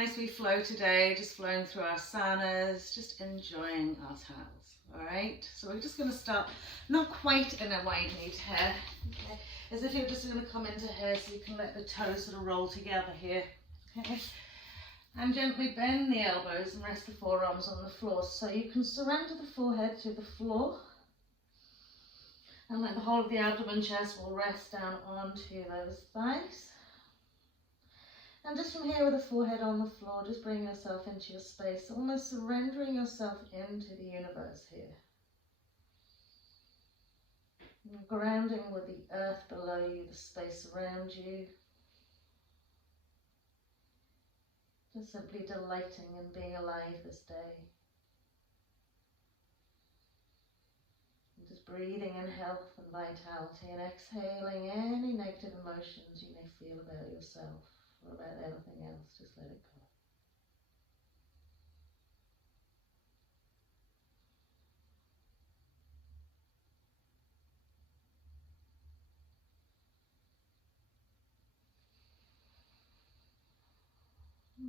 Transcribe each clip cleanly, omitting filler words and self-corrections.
nice wee flow today, just flowing through our sanas, just enjoying our towels. All right, so we're just going to start, not quite in a wide knee here, okay, as if you're just going to come into here so you can let the toes sort of roll together here, okay, and gently bend the elbows and rest the forearms on the floor so you can surrender the forehead to the floor and let the whole of the abdomen chest will rest down onto those thighs. And just from here with the forehead on the floor, just bring yourself into your space, almost surrendering yourself into the universe here. And grounding with the earth below you, the space around you. Just simply delighting in being alive this day. And just breathing in health and vitality and exhaling any negative emotions you may feel about yourself. Or about anything else, just let it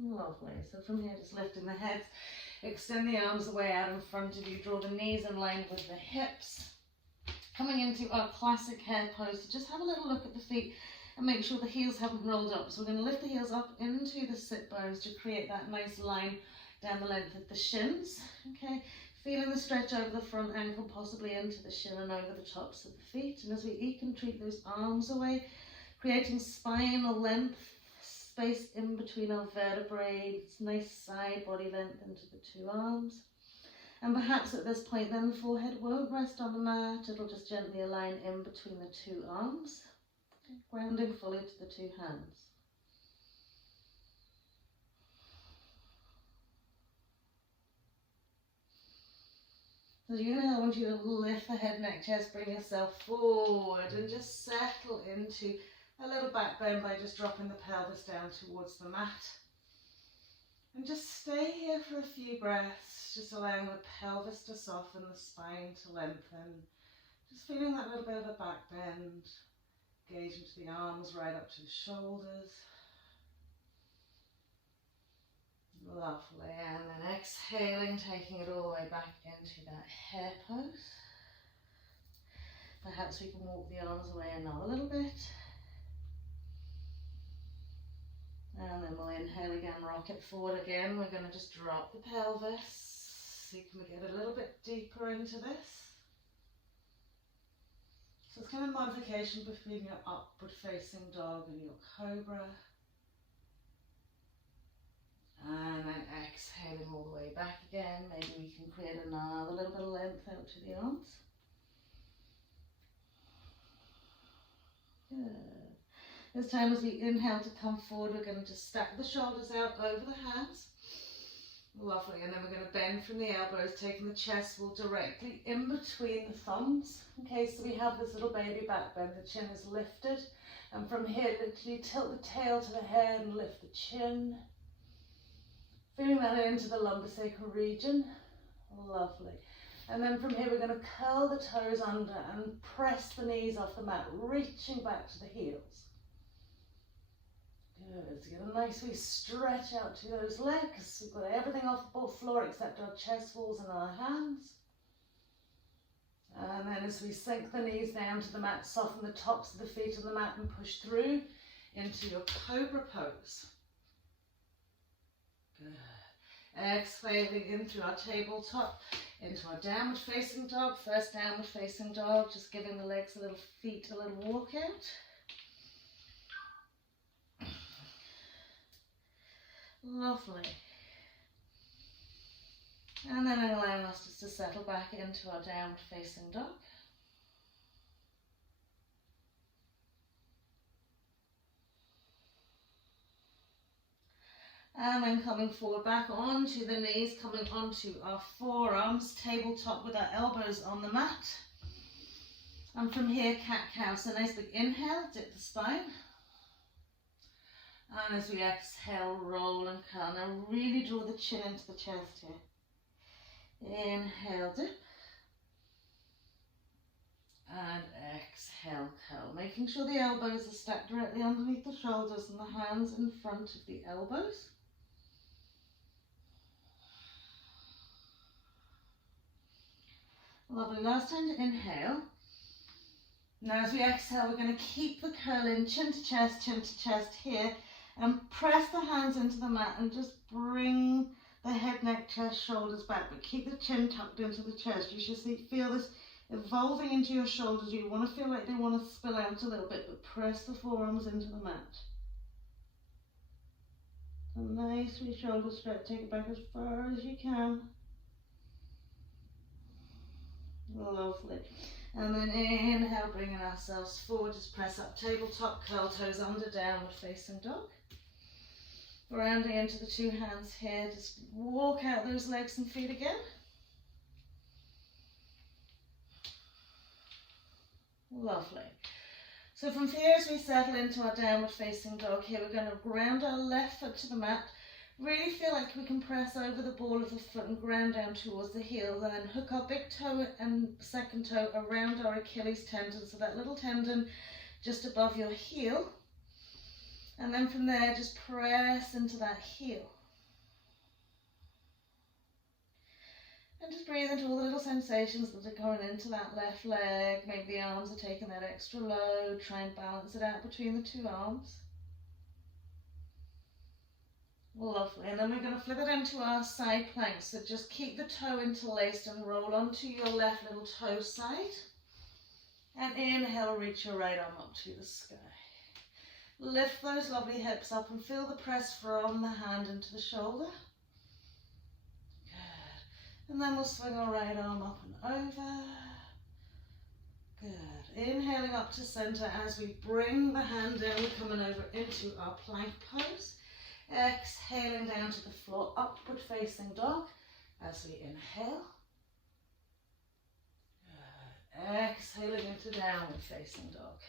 go. Lovely. So from here, just lifting the heads, extend the arms away out in front of you, draw the knees in line with the hips. Coming into our classic hair pose, so just have a little look at the feet and make sure the heels haven't rolled up. So we're going to lift the heels up into the sit bones to create that nice line down the length of the shins. Okay, feeling the stretch over the front ankle, possibly into the shin and over the tops of the feet. And as we retreat those arms away, creating spinal length, space in between our vertebrae, nice side body length into the two arms. And perhaps at this point then the forehead won't rest on the mat, it'll just gently align in between the two arms. Grounding fully to the two hands. As you inhale, I want you to lift the head, neck, chest, bring yourself forward and just settle into a little back bend by just dropping the pelvis down towards the mat. And just stay here for a few breaths, just allowing the pelvis to soften, the spine to lengthen. Just feeling that little bit of a back bend. Gaze into the arms right up to the shoulders. Lovely. And then exhaling, taking it all the way back into that hair pose. Perhaps we can walk the arms away another little bit. And then we'll inhale again, rock it forward again. We're going to just drop the pelvis. So you can get a little bit deeper into this. So it's kind of modification between your upward facing dog and your cobra. And then exhaling all the way back again. Maybe we can create another little bit of length out to the arms. Good. This time as we inhale to come forward, we're going to just stack the shoulders out over the hands. Lovely, and then we're going to bend from the elbows, taking the chest wall directly in between the thumbs. Okay, so we have this little baby back bend, the chin is lifted, and from here literally tilt the tail to the head and lift the chin. Feeling that into the lumbosacral region. Lovely. And then from here we're going to curl the toes under and press the knees off the mat, reaching back to the heels. Good, so get a nice wee stretch out to those legs. We've got everything off the floor except our chest walls and our hands. And then as we sink the knees down to the mat, soften the tops of the feet on the mat and push through into your cobra pose. Good. Exhaling in through our tabletop, into our downward facing dog. First downward facing dog, just giving the legs feet a little walk out. Lovely. And then allowing us just to settle back into our downward facing dog. And then coming forward back onto the knees, coming onto our forearms, tabletop with our elbows on the mat. And from here, cat-cow. So nice big inhale, dip the spine. And as we exhale, roll and curl. Now really draw the chin into the chest here. Inhale, dip. And exhale, curl. Making sure the elbows are stacked directly underneath the shoulders and the hands in front of the elbows. Lovely. Last time to inhale. Now as we exhale, we're going to keep the curl in, chin to chest here, and press the hands into the mat and just bring the head, neck, chest, shoulders back, but keep the chin tucked into the chest. You should feel this evolving into your shoulders. You want to feel like they want to spill out a little bit, but press the forearms into the mat. A nice sweet shoulder stretch. Take it back as far as you can. Lovely. And then inhale, bringing ourselves forward, just press up, tabletop, curl toes under, downward facing dog. Rounding into the two hands here, just walk out those legs and feet again. Lovely. So from here, as we settle into our downward facing dog here, we're going to ground our left foot to the mat. Really feel like we can press over the ball of the foot and ground down towards the heel, and then hook our big toe and second toe around our Achilles tendon, so that little tendon just above your heel. And then from there, just press into that heel. And just breathe into all the little sensations that are going into that left leg. Maybe the arms are taking that extra load. Try and balance it out between the two arms. Lovely. And then we're going to flip it into our side plank. So just keep the toe interlaced and roll onto your left little toe side. And inhale, reach your right arm up to the sky. Lift those lovely hips up and feel the press from the hand into the shoulder. Good. And then we'll swing our right arm up and over. Good. Inhaling up to center as we bring the hand down, we're coming over into our plank pose. Exhaling down to the floor, upward facing dog as we inhale. Good. Exhaling into downward facing dog.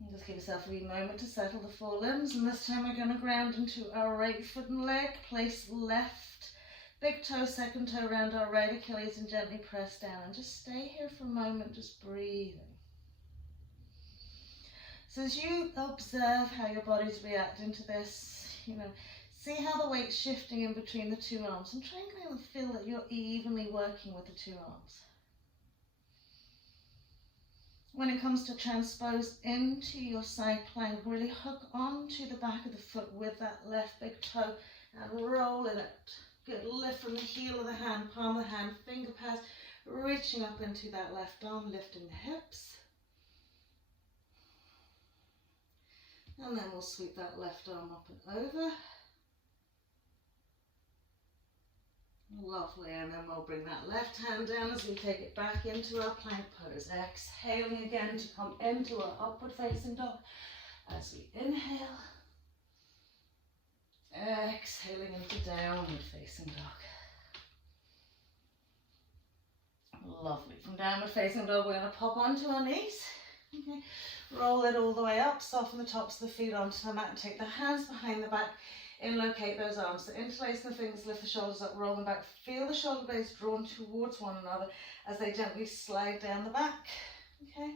And just give yourself a wee moment to settle the forelimbs, and this time we're going to ground into our right foot and leg. Place left big toe, second toe around our right Achilles and gently press down, and just stay here for a moment, just breathing. So as you observe how your body's reacting to this, see how the weight's shifting in between the two arms, and try and kind of feel that you're evenly working with the two arms. When it comes to transpose into your side plank, really hook onto the back of the foot with that left big toe and roll it out. Good. Lift from the heel of the hand, palm of the hand, finger pass, reaching up into that left arm, lifting the hips. And then we'll sweep that left arm up and over. Lovely, and then we'll bring that left hand down as we take it back into our plank pose. Exhaling again to come into our upward facing dog as we inhale. Exhaling into downward facing dog. Lovely. From downward facing dog, we're going to pop onto our knees. Okay. Roll it all the way up, soften the tops of the feet onto the mat and take the hands behind the back. Locate those arms. So interlace the fingers, lift the shoulders up, roll them back. Feel the shoulder blades drawn towards one another as they gently slide down the back. Okay.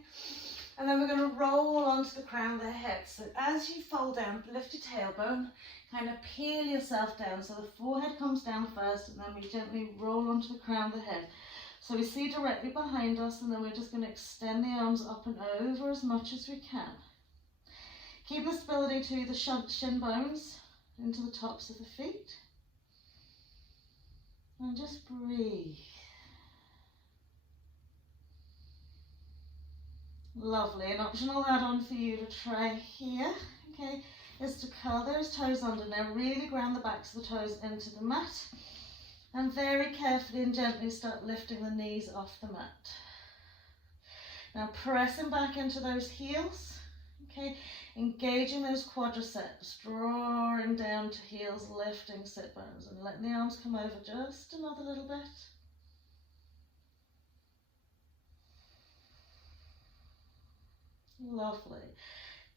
And then we're going to roll onto the crown of the head. So as you fold down, lift your tailbone, kind of peel yourself down. So the forehead comes down first, and then we gently roll onto the crown of the head. So we see directly behind us, and then we're just going to extend the arms up and over as much as we can. Keep the stability to the shin bones into the tops of the feet. And just breathe. Lovely. An optional add-on for you to try here, okay, is to curl those toes under. Now really ground the backs of the toes into the mat. And very carefully and gently start lifting the knees off the mat. Now pressing back into those heels, okay, engaging those quadriceps, drawing down to heels, lifting sit bones, and letting the arms come over just another little bit. Lovely.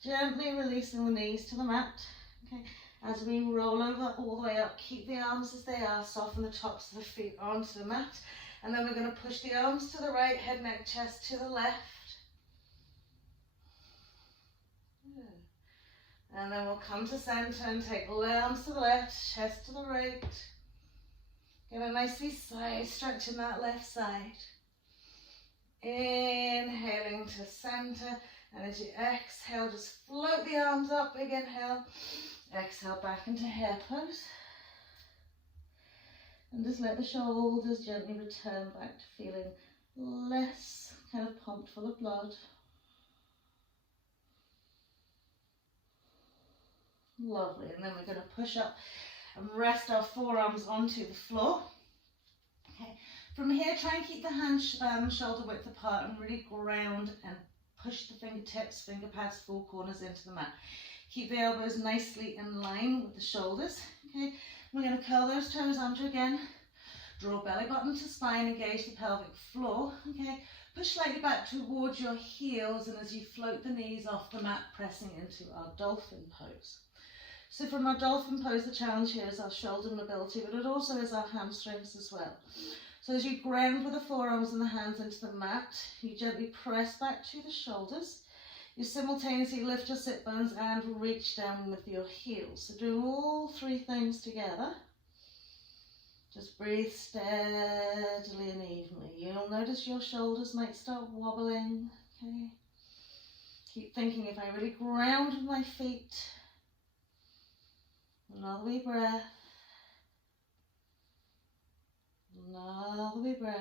Gently releasing the knees to the mat, okay. As we roll over all the way up, keep the arms as they are, soften the tops of the feet onto the mat. And then we're going to push the arms to the right, head, neck, chest to the left. And then we'll come to center and take the arms to the left, chest to the right. Get a nicely side stretch in that left side. Inhaling to center, and as you exhale, just float the arms up, big inhale. Exhale back into hare pose. And just let the shoulders gently return back to feeling less kind of pumped full of blood. Lovely, and then we're going to push up and rest our forearms onto the floor. Okay. From here, try and keep the hands shoulder width apart and really ground and push the fingertips, finger pads, four corners into the mat. Keep the elbows nicely in line with the shoulders. Okay. We're going to curl those toes under again. Draw belly button to spine, engage the pelvic floor. Okay. Push slightly back towards your heels, and as you float the knees off the mat, pressing into our dolphin pose. So from our dolphin pose, the challenge here is our shoulder mobility, but it also is our hamstrings as well. So as you ground with the forearms and the hands into the mat, you gently press back to the shoulders. You simultaneously lift your sit bones and reach down with your heels. So do all three things together. Just breathe steadily and evenly. You'll notice your shoulders might start wobbling. Okay. Keep thinking, if I really ground with my feet. Another wee breath. Another wee breath.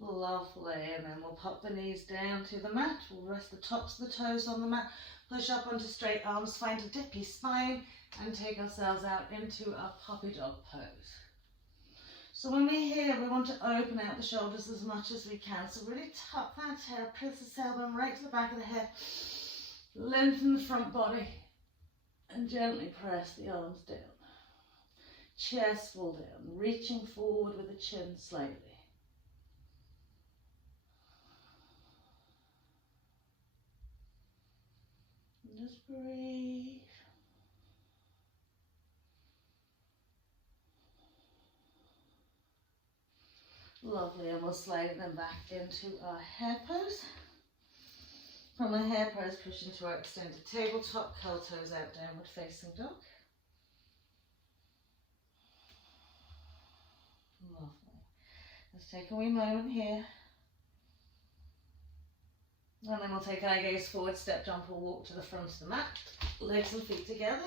Lovely, and then we'll pop the knees down to the mat. We'll rest the tops of the toes on the mat. Push up onto straight arms, find a dippy spine, and take ourselves out into our puppy dog pose. So when we're here, we want to open out the shoulders as much as we can. So really tuck that tail, press the tailbone right to the back of the head. Lengthen the front body and gently press the arms down. Chest fall down, reaching forward with the chin slightly. And just breathe. Lovely, and we'll slide them back into our hare pose. From our hare pose, push into our extended tabletop, curl toes out, downward facing dog. Lovely. Let's take a wee moment here. And then we'll take eye gaze forward, step, jump or walk to the front of the mat. Legs and feet together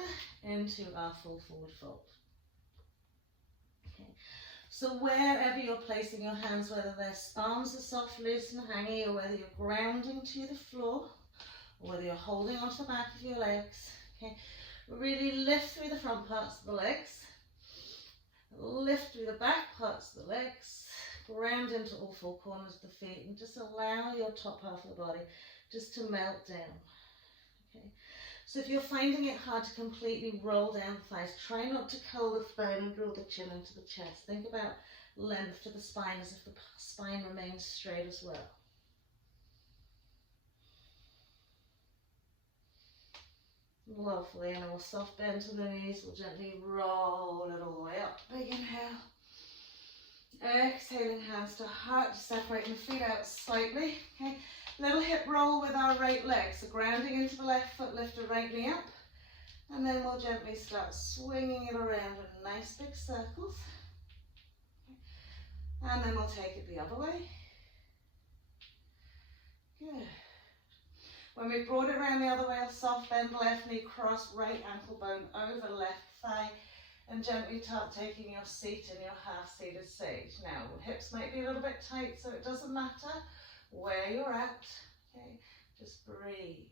into our full forward fold. Okay. So wherever you're placing your hands, whether their palms are soft, loose and hanging, or whether you're grounding to the floor, or whether you're holding onto the back of your legs, okay, really lift through the front parts of the legs, lift through the back parts of the legs, ground into all four corners of the feet, and just allow your top half of the body just to melt down. Okay. So if you're finding it hard to completely roll down the thighs, try not to curl the spine and draw the chin into the chest. Think about length to the spine as if the spine remains straight as well. Lovely, and then we'll soft bend to the knees, we'll gently roll it all the way up. Big inhale. Exhaling, hands to heart, separating the feet out slightly. Okay, little hip roll with our right leg. So grounding into the left foot, lift the right knee up. And then we'll gently start swinging it around in nice big circles. Okay. And then we'll take it the other way. Good. When we brought it around the other way, I'll soft bend left knee, cross right ankle bone over left thigh. And gently taking your seat in your half-seated stage. Now, hips might be a little bit tight, so it doesn't matter where you're at. Okay, just breathe.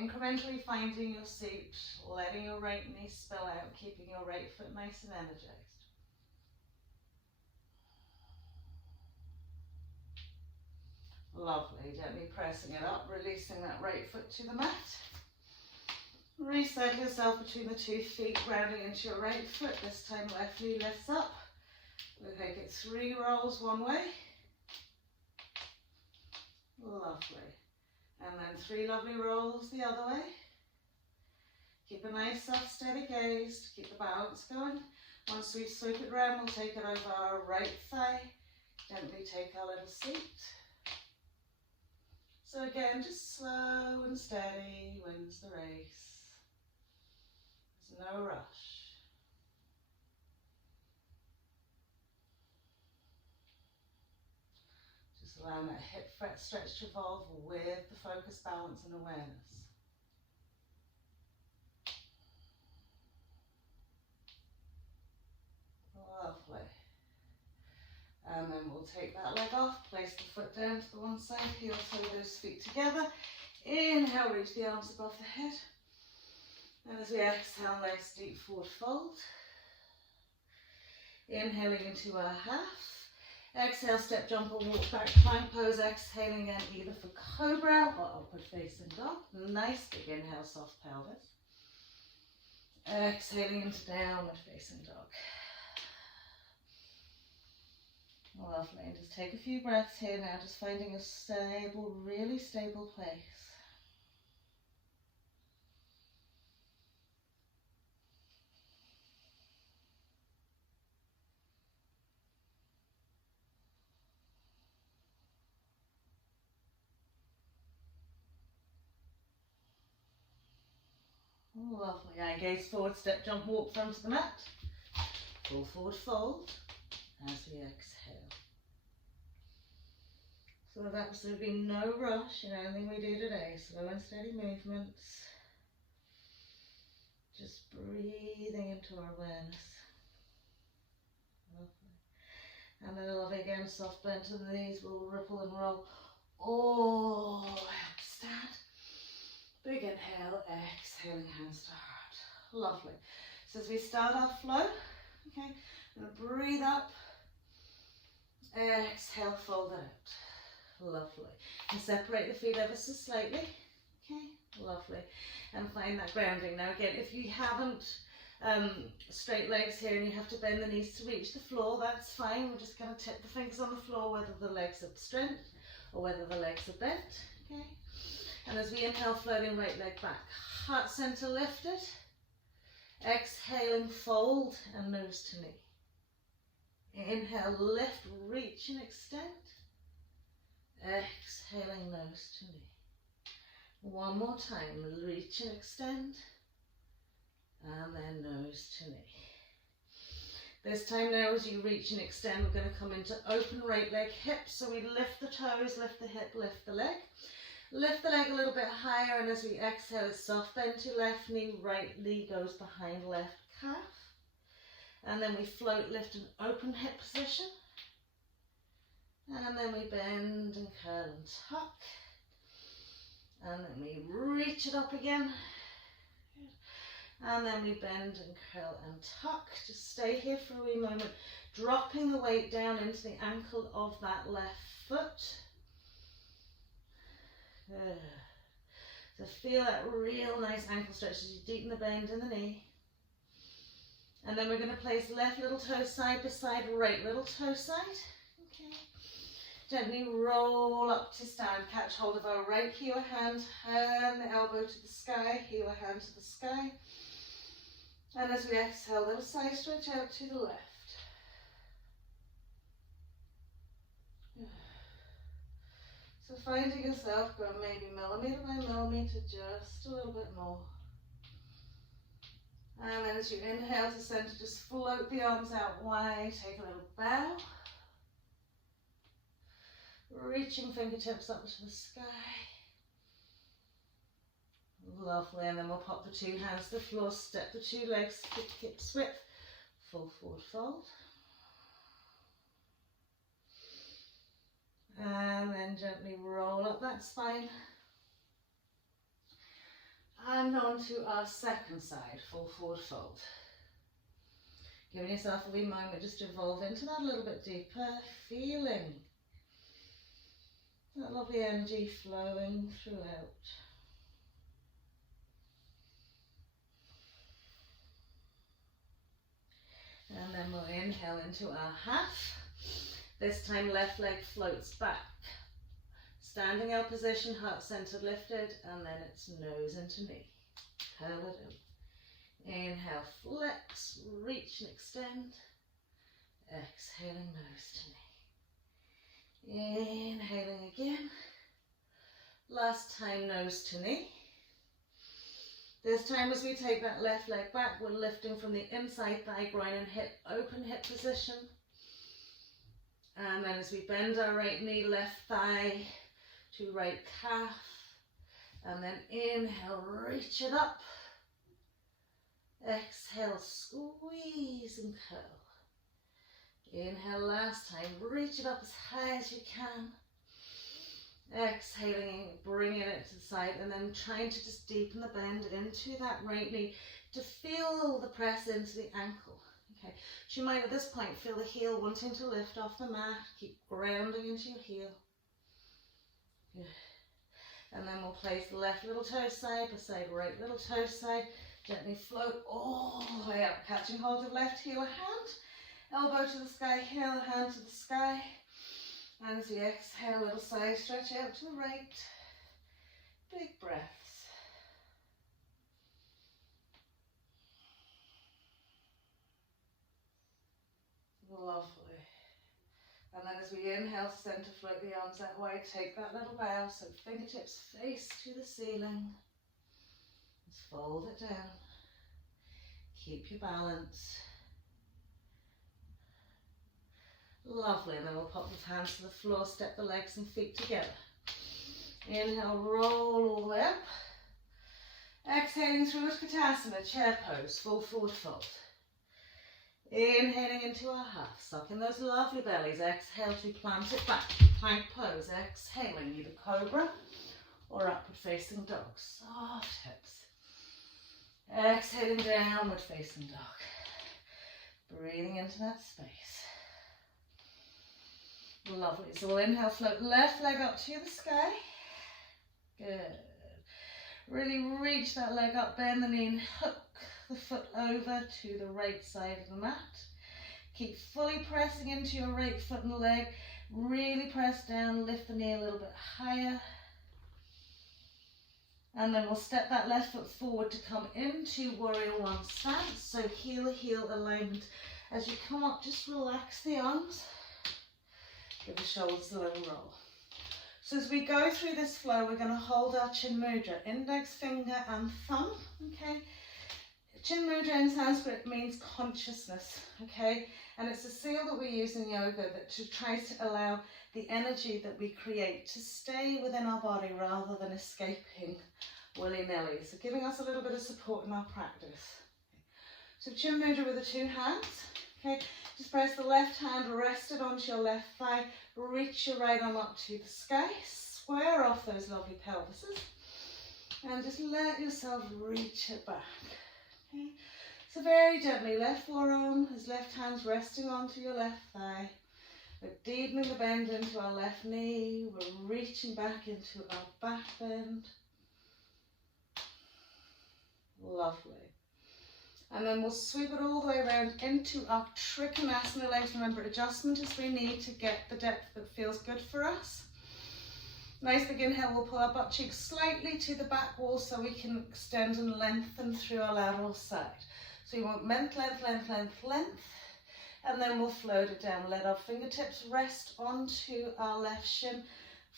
Incrementally finding your seat, letting your right knee spill out, keeping your right foot nice and energized. Lovely, gently pressing it up, releasing that right foot to the mat. Reset yourself between the 2 feet, grounding into your right foot. This time left knee lifts up. We'll take it 3 rolls one way. Lovely. And then 3 lovely rolls the other way. Keep a nice soft steady gaze to keep the balance going. Once we sweep it round, we'll take it over our right thigh. Gently take our little seat. So again, just slow and steady wins the race. no rush. Just allowing that hip stretch to evolve with the focus, balance and awareness. Lovely. And then we'll take that leg off, place the foot down to the one side, heel toe those feet together. Inhale, reach the arms above the head. And as we exhale, nice deep forward fold. Inhaling into our half. Exhale, step, jump or walk back, plank pose. Exhaling again, either for cobra or upward facing dog. Nice big inhale, soft pelvis. Exhaling into downward facing dog. Lovely, and just take a few breaths here now, just finding a stable, really stable place. Lovely, eye gaze forward, step, jump, walk front to the mat. Full forward fold as we exhale. So there's absolutely no rush in anything we do today. Slow and steady movements. Just breathing into our awareness. Lovely. And then lovely again, soft bend to the knees. We'll ripple and roll all the way up. Stand. Big inhale, exhaling hands to heart. Lovely. So as we start our flow, okay, I'm going to breathe up. Exhale, fold it out. Lovely. And separate the feet ever so slightly. Okay, lovely. And find that grounding. Now again, if you haven't straight legs here and you have to bend the knees to reach the floor, that's fine. We're just going to tip the fingers on the floor, whether the legs are straight or whether the legs are bent. Okay. And as we inhale, floating right leg back. Heart center lifted. Exhaling, fold and nose to knee. Inhale, lift, reach and extend. Exhaling, nose to knee. One more time, reach and extend. And then nose to knee. This time now as you reach and extend, we're going to come into open right leg, hips. So we lift the toes, lift the hip, lift the leg. Lift the leg a little bit higher, and as we exhale, soft bend to left knee, right knee goes behind left calf. And then we float, lift and open hip position. And then we bend and curl and tuck. And then we reach it up again. And then we bend and curl and tuck. Just stay here for a wee moment, dropping the weight down into the ankle of that left foot. Good. So feel that real nice ankle stretch as you deepen the bend in the knee. And then we're going to place left little toe side by side, right little toe side. Okay. Gently roll up to stand. Catch hold of our right heel hand, turn the elbow to the sky, heel hand to the sky. And as we exhale, little side stretch out to the left. So finding yourself going maybe millimetre by millimetre, just a little bit more. And then as you inhale to center, just float the arms out wide, take a little bow. Reaching fingertips up to the sky. Lovely, and then we'll pop the two hands to the floor, step the two legs, hips width, full forward fold. And then gently roll up that spine. And on to our second side, full forward fold. Giving yourself a wee moment just to evolve into that a little bit deeper, feeling that lovely energy flowing throughout. And then we'll inhale into our half. This time left leg floats back. Standing out position, heart centered lifted, and then it's nose into knee. Curl it in. Inhale, flex, reach and extend. Exhaling, nose to knee. Inhaling again. Last time, nose to knee. This time as we take that left leg back, we're lifting from the inside thigh, groin and hip, open hip position. And then as we bend our right knee, left thigh to right calf. And then inhale, reach it up. Exhale, squeeze and curl. Inhale last time, reach it up as high as you can. Exhaling, bringing it to the side, and then trying to just deepen the bend into that right knee to feel the press into the ankle. Okay, so you might at this point feel the heel wanting to lift off the mat. Keep grounding into your heel. Good. And then we'll place the left little toe side beside right little toe side. Gently float all the way up, catching hold of left heel, hand, elbow to the sky, heel, hand to the sky. And as we exhale, little side stretch out to the right. Big breaths. Lovely. And then as we inhale, center float the arms that way. Take that little bow, so fingertips face to the ceiling. Just fold it down. Keep your balance. Lovely, and then we'll pop the hands to the floor, step the legs and feet together. Inhale, roll all the way up. Exhaling through Utkatasana, chair pose, full forward fold. Inhaling into our half, suck in those lovely bellies. Exhale to plant it back, plank pose. Exhaling, either cobra or upward facing dog. Soft hips. Exhaling, downward facing dog. Breathing into that space. Lovely. So we'll inhale, float left leg up to the sky. Good. Really reach that leg up, bend the knee and hook the foot over to the right side of the mat. Keep fully pressing into your right foot and leg. Really press down, lift the knee a little bit higher. And then we'll step that left foot forward to come into warrior one stance. So heel to heel alignment. As you come up, just relax the arms. Give the shoulders a little roll. So as we go through this flow, we're going to hold our chin mudra, index finger and thumb, okay? Chin mudra in Sanskrit means consciousness, okay? And it's a seal that we use in yoga that tries to allow the energy that we create to stay within our body rather than escaping willy-nilly. So giving us a little bit of support in our practice. So chin mudra with the two hands, okay? Just press the left hand, rest it onto your left thigh, reach your right arm up to the sky, square off those lovely pelvises, and just let yourself reach it back. Okay? So very gently, left forearm, his left hand's resting onto your left thigh. We're deepening the bend into our left knee, we're reaching back into our back bend. Lovely. And then we'll sweep it all the way around into our Trikonasana legs. Remember, adjustment as we need to get the depth that feels good for us. Nice big inhale, we'll pull our butt cheeks slightly to the back wall so we can extend and lengthen through our lateral side. So you want length, length, length, length, length. And then we'll float it down. Let our fingertips rest onto our left shin.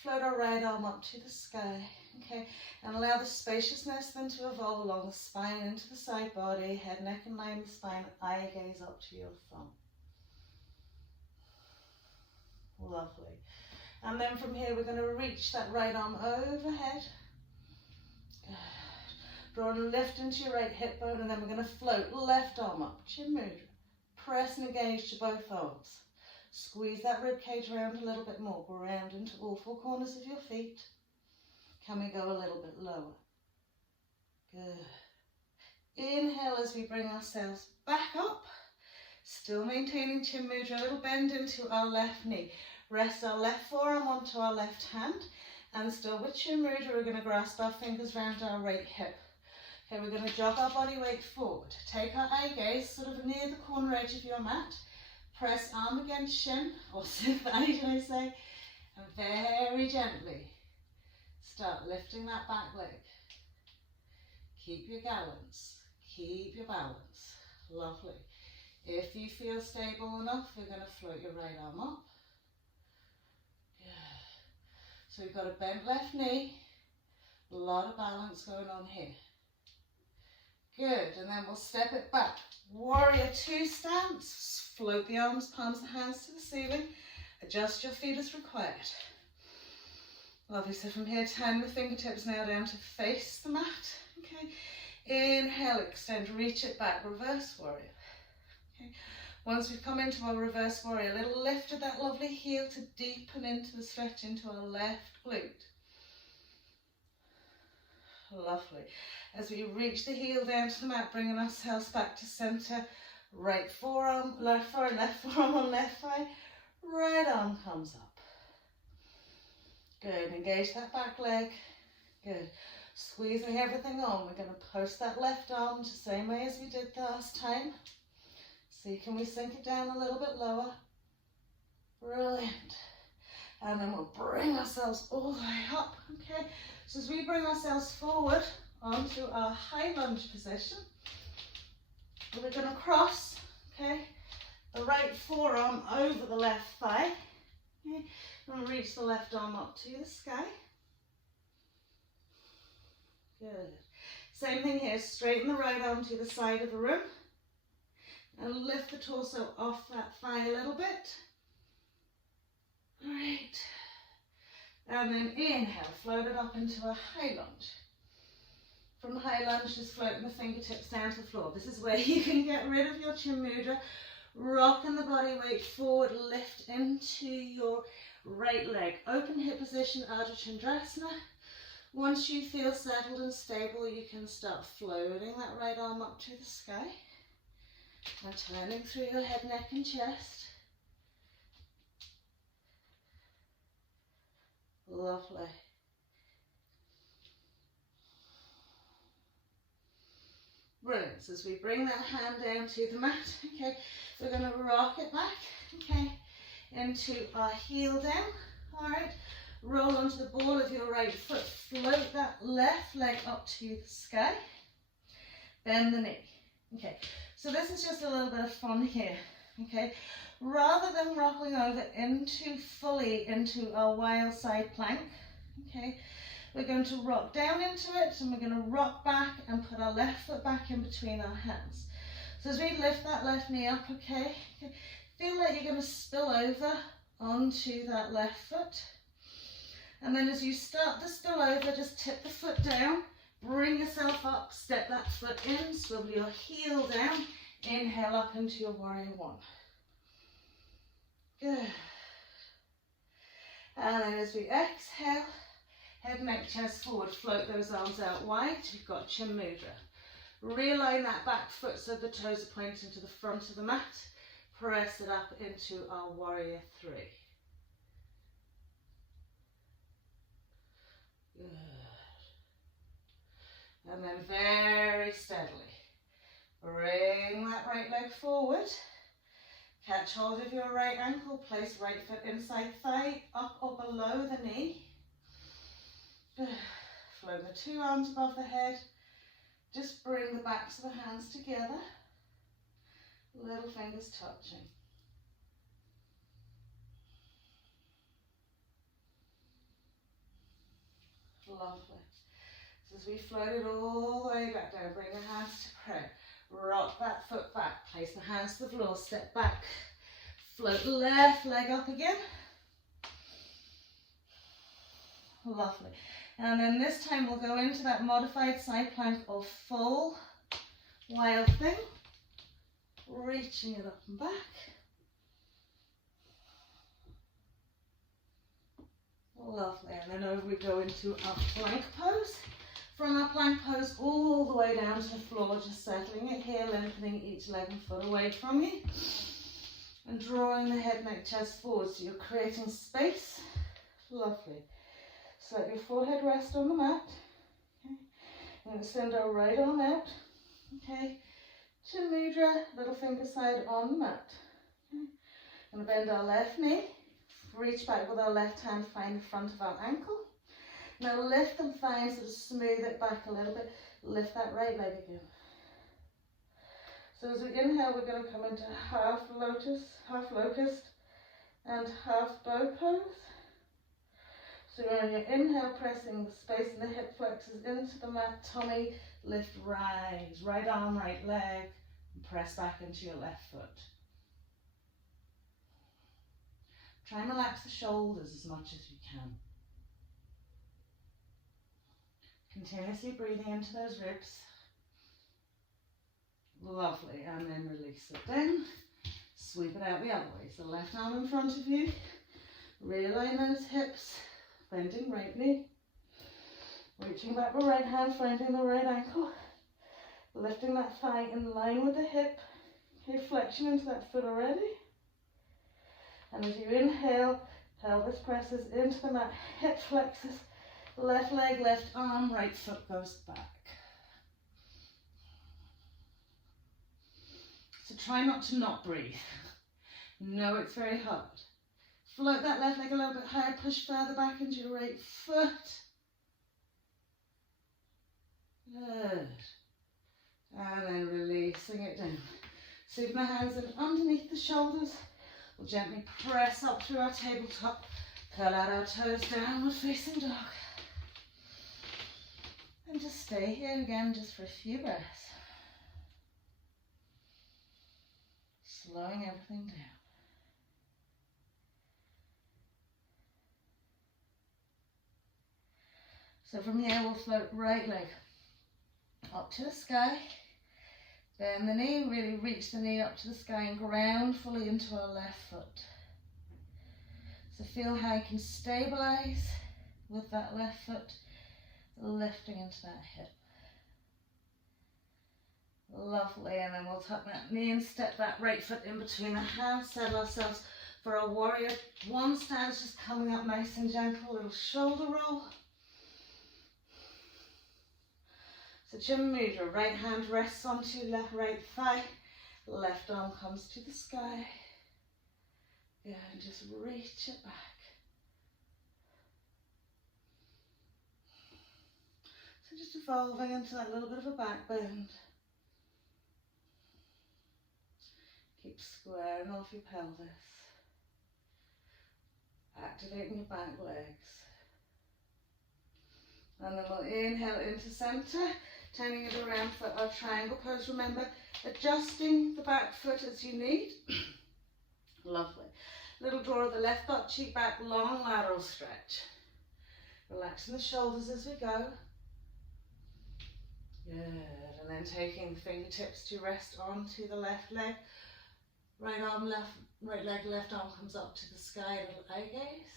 Float our right arm up to the sky. Okay, and allow the spaciousness then to evolve along the spine into the side body, head, neck and line the spine, eye gaze up to your thumb. Lovely. And then from here we're going to reach that right arm overhead. Good. Draw and lift into your right hip bone, and then we're going to float left arm up, chin mudra. Press and engage to both arms. Squeeze that rib cage around a little bit more, ground into all four corners of your feet. Can we go a little bit lower? Good. Inhale as we bring ourselves back up. Still maintaining chin mudra, a little bend into our left knee. Rest our left forearm onto our left hand. And still with chin mudra, we're going to grasp our fingers around our right hip. Okay, we're going to jog our body weight forward. Take our eye gaze sort of near the corner edge of your mat. Press arm against shin, or thigh, should I say. And very gently start lifting that back leg. Keep your balance. Keep your balance. Lovely. If you feel stable enough, we're going to float your right arm up. Good. So we've got a bent left knee. A lot of balance going on here. Good, and then we'll step it back. Warrior two stance. Float the arms, palms of the hands to the ceiling. Adjust your feet as required. Lovely, so from here, turn the fingertips now down to face the mat. Okay, inhale, extend, reach it back, reverse warrior. Okay, once we've come into our reverse warrior, a little lift of that lovely heel to deepen into the stretch into our left glute. Lovely. As we reach the heel down to the mat, bringing ourselves back to center. Right forearm, left forearm on left thigh. Right arm comes up. Good. Engage that back leg. Good. Squeezing everything on. We're going to post that left arm the same way as we did last time. See, can we sink it down a little bit lower? Brilliant. And then we'll bring ourselves all the way up. Okay. So as we bring ourselves forward onto our high lunge position, we're going to cross, okay, the right forearm over the left thigh. Okay, and reach the left arm up to the sky. Good. Same thing here, straighten the right arm to the side of the room and lift the torso off that thigh a little bit. Great. And then inhale, float it up into a high lunge. From high lunge, just floating the fingertips down to the floor. This is where you can get rid of your chin mudra, rocking the body weight forward, lift into your right leg. Open hip position, Ardha Chandrasana. Once you feel settled and stable, you can start floating that right arm up to the sky and turning through your head, neck and chest. Lovely. Brilliant. So as we bring that hand down to the mat, okay, we're going to rock it back, okay, into our heel down. All right. Roll onto the ball of your right foot. Float that left leg up to the sky. Bend the knee. Okay. So this is just a little bit of fun here. Okay. Rather than rocking over fully into our wild side plank, okay, we're going to rock down into it and we're going to rock back and put our left foot back in between our hands. So as we lift that left knee up, okay, feel like you're going to spill over onto that left foot. And then as you start to spill over, just tip the foot down, bring yourself up, step that foot in, swivel your heel down, inhale up into your warrior one. Good. And then as we exhale, head, neck, chest forward, float those arms out wide. You've got chin mudra. Realign that back foot so the toes are pointing to the front of the mat. Press it up into our warrior three. Good. And then very steadily, bring that right leg forward. Catch hold of your right ankle, place right foot inside thigh, up or below the knee. Flow the two arms above the head. Just bring the backs of the hands together. Little fingers touching. Lovely. So as we float it all the way back down, bring the hands to prayer. Rock that foot back, place the hands to the floor, step back, float the left leg up again. Lovely. And then this time we'll go into that modified side plank of full wild thing, reaching it up and back. Lovely. And then over we go into our plank pose. From our plank pose all the way down to the floor, just settling it here, lengthening each leg and foot away from you. And drawing the head, neck, chest forward, so you're creating space. Lovely. So let your forehead rest on the mat. Okay. I'm going to send our right arm out. Okay. Chin mudra, little finger side on the mat. Okay. I'm going to bend our left knee. Reach back with our left hand, find the front of our ankle. Now lift the thighs, sort of smooth it back a little bit. Lift that right leg again. So as we inhale, we're going to come into half locust and half bow pose. So on your inhale, pressing the space in the hip flexors into the mat, tummy, Lift, rise, right arm, right leg, and press back into your left foot. Try and relax the shoulders as much as you can. Continuously breathing into those ribs. Lovely, and then release it down. Sweep it out the other way. So left arm in front of you. Realign those hips. Bending right knee. Reaching back the right hand, finding the right ankle. Lifting that thigh in line with the hip. Okay, flexion into that foot already. And as you inhale, pelvis presses into the mat, hip flexes, left leg, left arm, right foot goes back. So try not to not breathe. No, it's very hard. Float that left leg a little bit higher, push further back into your right foot. Good. And then releasing it down. Sweep my hands in underneath the shoulders. We'll gently press up through our tabletop. Curl out our toes, downward facing dog. And just stay here again just for a few breaths. Slowing everything down. So from here we'll float right leg up to the sky. Bend the knee, really reach the knee up to the sky and ground fully into our left foot. So feel how you can stabilize with that left foot, lifting into that hip. Lovely, and then we'll tuck that knee and step that right foot in between the hands, settle ourselves for a warrior one stance, just coming up nice and gentle, little shoulder roll. So mudra, right hand rests onto left right thigh, left arm comes to the sky. Good, and just reach it back. So just evolving into that little bit of a back bend. Keep squaring off your pelvis. Activating your back legs. And then we'll inhale into center, turning it around for our triangle pose. Remember, adjusting the back foot as you need. Lovely. Little draw of the left butt cheek back, long lateral stretch. Relaxing the shoulders as we go. Good. And then taking the fingertips to rest onto the left leg. Right arm, right leg, left arm comes up to the sky, little eye gaze.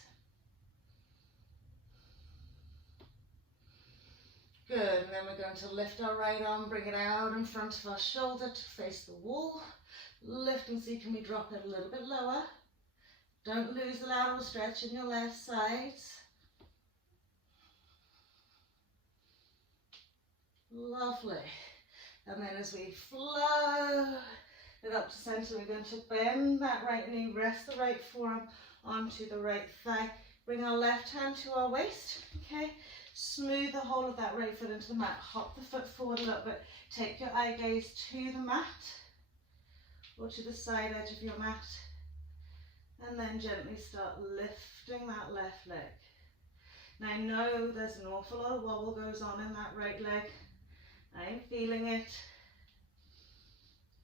Good, and then we're going to lift our right arm, bring it out in front of our shoulder to face the wall. Lift and see, can we drop it a little bit lower? Don't lose the lateral stretch in your left side. Lovely. And then as we flow it up to center, we're going to bend that right knee, rest the right forearm onto the right thigh. Bring our left hand to our waist, okay? Smooth the whole of that right foot into the mat. Hop the foot forward a little bit. Take your eye gaze to the mat or to the side edge of your mat. And then gently start lifting that left leg. Now I know there's an awful lot of wobble goes on in that right leg. I'm feeling it.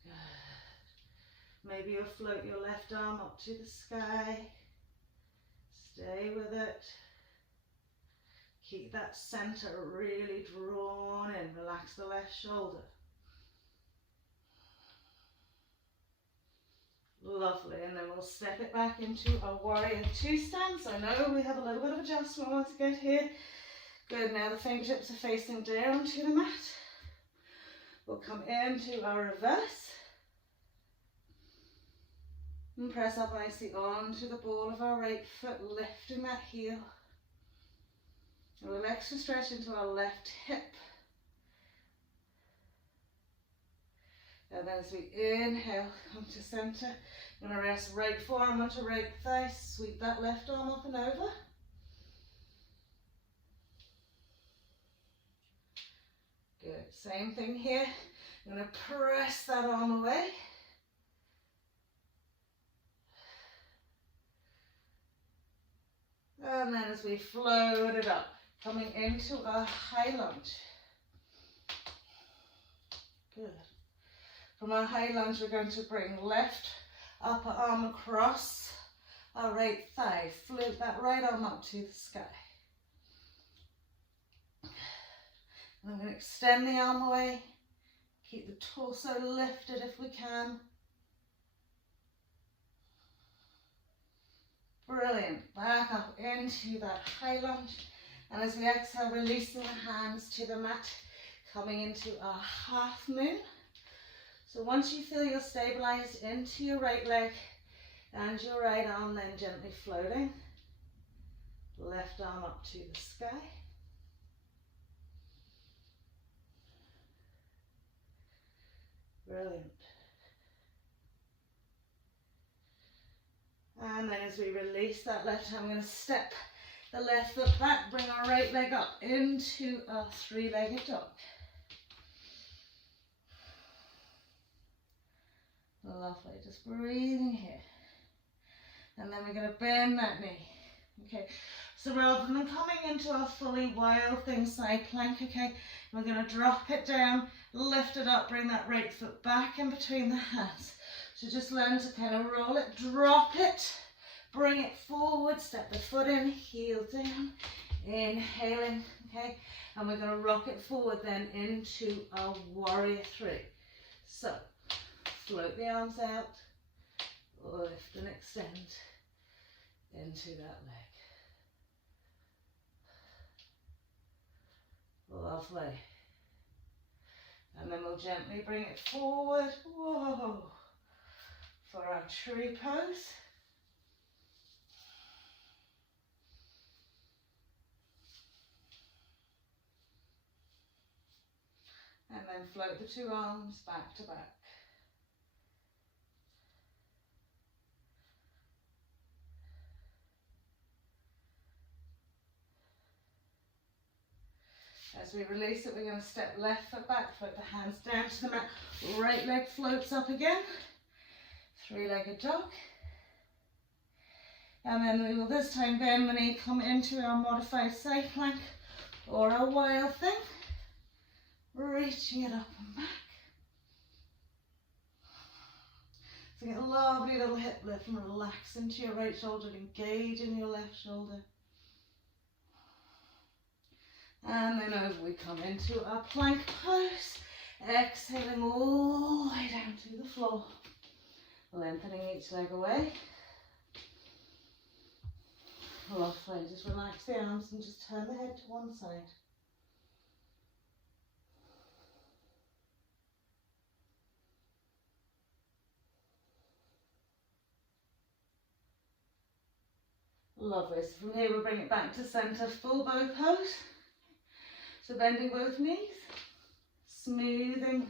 Good. Maybe you'll float your left arm up to the sky. Stay with it. Keep that center really drawn in. Relax the left shoulder. Lovely, and then we'll step it back into a warrior two stance. I know we have a little bit of adjustment once we get here. Good, now the fingertips are facing down to the mat. We'll come into our reverse. And press up nicely onto the ball of our right foot, lifting that heel. A little extra stretch into our left hip. And then as we inhale, come to center. I'm going to rest right forearm onto right thigh. Sweep that left arm up and over. Good. Same thing here. I'm going to press that arm away. And then as we float it up, coming into a high lunge. Good. From our high lunge, we're going to bring left upper arm across our right thigh. Float that right arm up to the sky. And I'm going to extend the arm away. Keep the torso lifted if we can. Brilliant. Back up into that high lunge. And as we exhale, releasing the hands to the mat, coming into our half moon. So once you feel you're stabilized into your right leg and your right arm, then gently floating. Left arm up to the sky. Brilliant. And then as we release that left hand, I'm going to step the left foot back, bring our right leg up into a three-legged dog. Lovely, just breathing here. And then we're going to bend that knee. Okay, so rather than coming into our fully wild thing side plank, okay, we're going to drop it down, lift it up, bring that right foot back in between the hands. So just learn to kind of roll it, drop it, bring it forward, step the foot in, heel down, inhaling, okay, and we're going to rock it forward then into our warrior three. So float the arms out, lift and extend into that leg. Lovely. And then we'll gently bring it forward. Whoa. For our tree pose. And then float the two arms back to back. As we release it, we're going to step left foot back, float the hands down to the mat. Right leg floats up again. Three-legged dog. And then we will this time bend the knee, come into our modified side plank or our wild thing. Reaching it up and back. So get a lovely little hip lift and relax into your right shoulder, engage in your left shoulder. And then over we come into our plank pose, exhaling all the way down to the floor, lengthening each leg away. Lovely, just relax the arms and just turn the head to one side. Lovely, so from here we'll bring it back to centre, full bow pose. So bending both knees, smoothing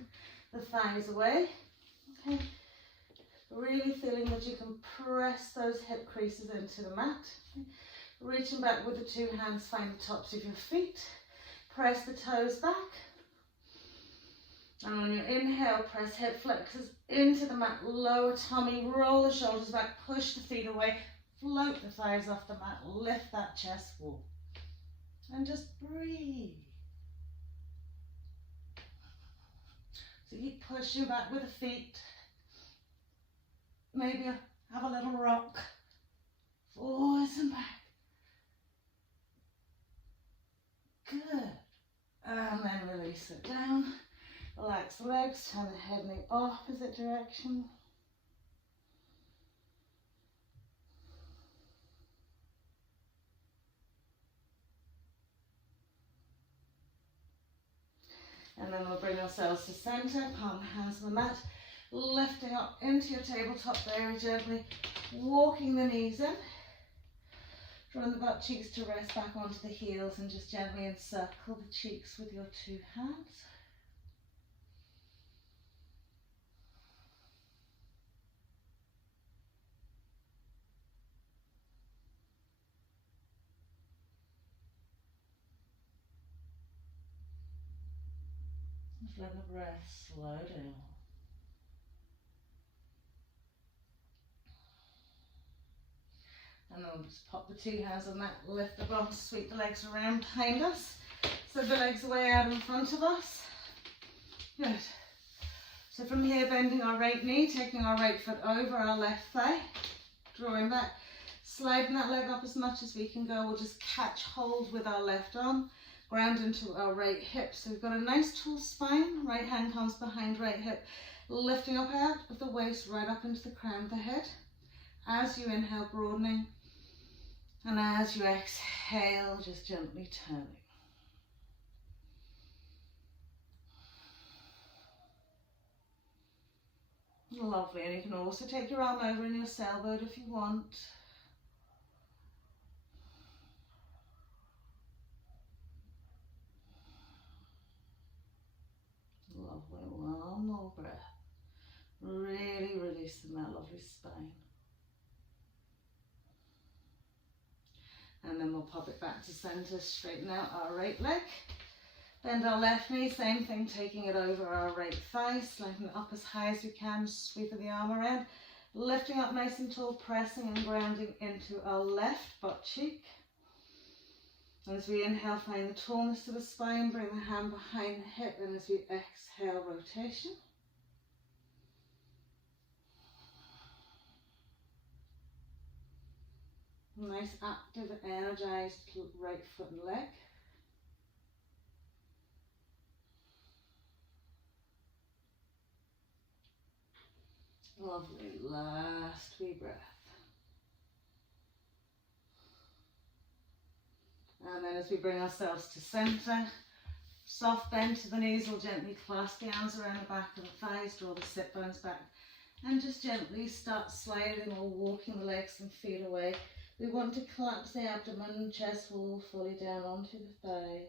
the thighs away. Okay. Really feeling that you can press those hip creases into the mat. Okay. Reaching back with the two hands, find the tops of your feet. Press the toes back. And on your inhale, press hip flexors into the mat, lower tummy, roll the shoulders back, push the feet away, float the thighs off the mat, lift that chest wall. And just breathe. So keep pushing back with the feet. Maybe have a little rock. Forwards and back. Good. And then release it down. Relax the legs, turn the head in the opposite direction. And then we'll bring ourselves to centre, palm hands on the mat, lifting up into your tabletop very gently, walking the knees in, drawing the butt cheeks to rest back onto the heels and just gently encircle the cheeks with your two hands. Just let the breath slow down. And then we'll just pop the two hands on that, lift the bum, sweep the legs around behind us. So the legs away out in front of us. Good. So from here, bending our right knee, taking our right foot over our left thigh, drawing back, sliding that leg up as much as we can go. We'll just catch hold with our left arm, ground into our right hip. So we've got a nice tall spine, right hand comes behind right hip, lifting up out of the waist, right up into the crown of the head. As you inhale, broadening, and as you exhale, just gently turning. Lovely, and you can also take your arm over in your sailboat if you want. Lovely, one more breath. Really releasing that lovely spine. And then we'll pop it back to center, straighten out our right leg. Bend our left knee, same thing, taking it over our right thigh, sliding it up as high as you can, sweeping the arm around, lifting up nice and tall, pressing and grounding into our left butt cheek. And as we inhale, find the tallness of the spine, bring the hand behind the hip, and as we exhale, rotation. Nice, active, energized right foot and leg. Lovely, last wee breath. And then as we bring ourselves to center, soft bend to the knees, we'll gently clasp the arms around the back of the thighs, draw the sit bones back, and just gently start sliding or walking the legs and feet away. We want to collapse the abdomen, chest fall fully down onto the thighs.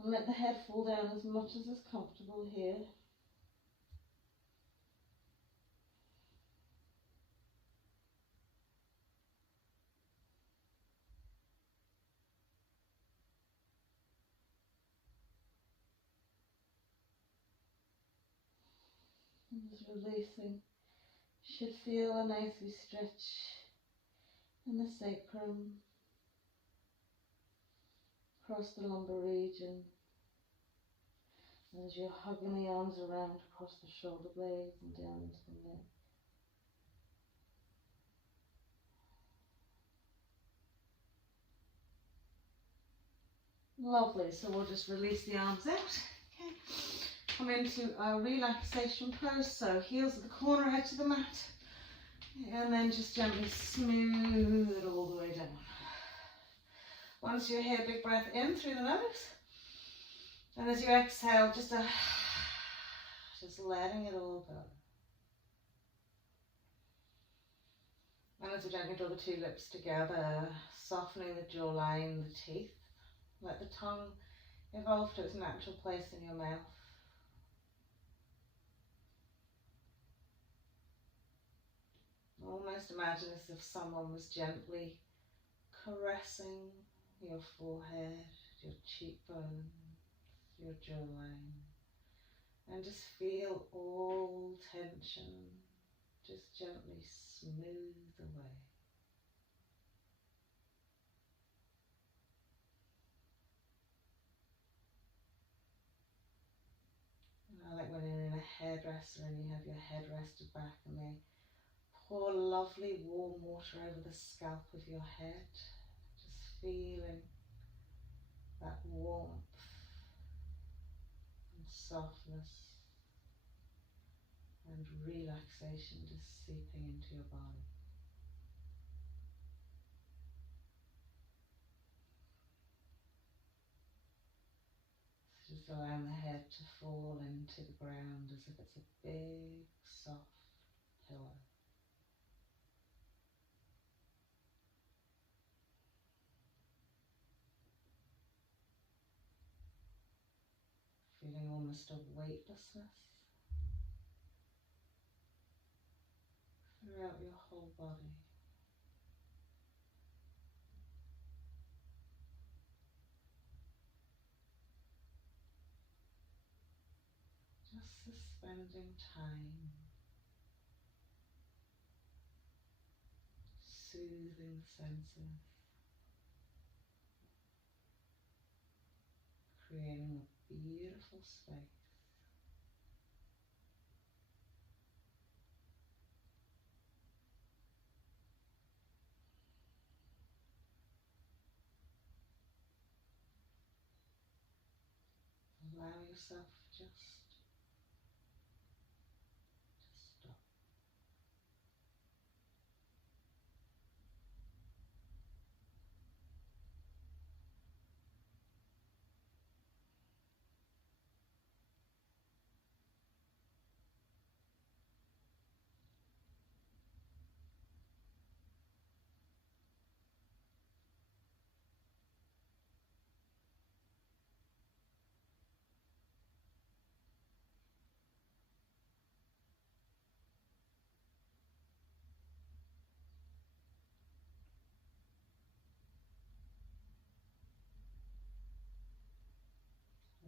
And let the head fall down as much as is comfortable here. And just releasing. Should feel a nice wee stretch in the sacrum, across the lumbar region, as you're hugging the arms around across the shoulder blades and down into the neck. Lovely, so we'll just release the arms out. Okay. Come into our relaxation pose, so heels at the corner, head to the mat, and then just gently smooth it all the way down. Once you're here, big breath in through the nose, and as you exhale, just letting it all go. And as we gently draw the two lips together, softening the jawline, the teeth, let the tongue evolve to its natural place in your mouth. Almost imagine as if someone was gently caressing your forehead, your cheekbones, your jawline, and just feel all tension just gently smooth away. I like when you're in a hairdresser and you have your head rested back and they pour lovely warm water over the scalp of your head, just feeling that warmth and softness and relaxation just seeping into your body. So just allowing the head to fall into the ground as if it's a big soft pillow. Feeling almost a weightlessness throughout your whole body. Just suspending time, soothing senses, creating a beautiful space Allow yourself just to stop.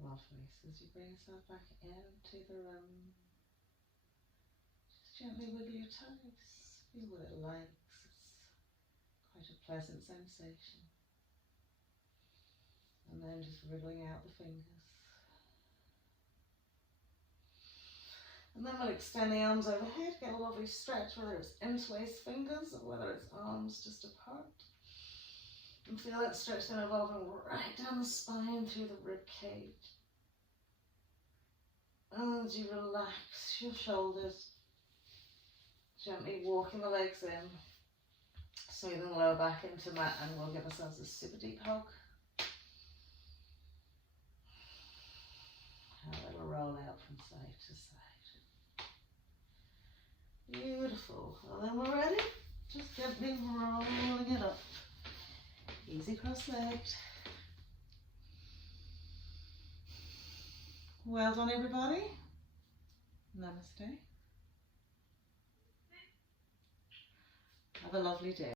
Lovely. So as you bring yourself back into the room, just gently wiggle your toes. Feel what it likes. It's quite a pleasant sensation. And then just wriggling out the fingers. And then we'll extend the arms overhead, get a lovely stretch, whether it's interlaced fingers or whether it's arms just apart. And feel that stretch then evolving right down the spine through the rib cage. And as you relax your shoulders, gently walking the legs in, smoothing the lower back into mat, and we'll give ourselves a super deep hug. And a little roll out from side to side. Beautiful. Well, then we're ready. Just gently rolling it up. Easy cross-legged. Well done, everybody. Namaste. Have a lovely day.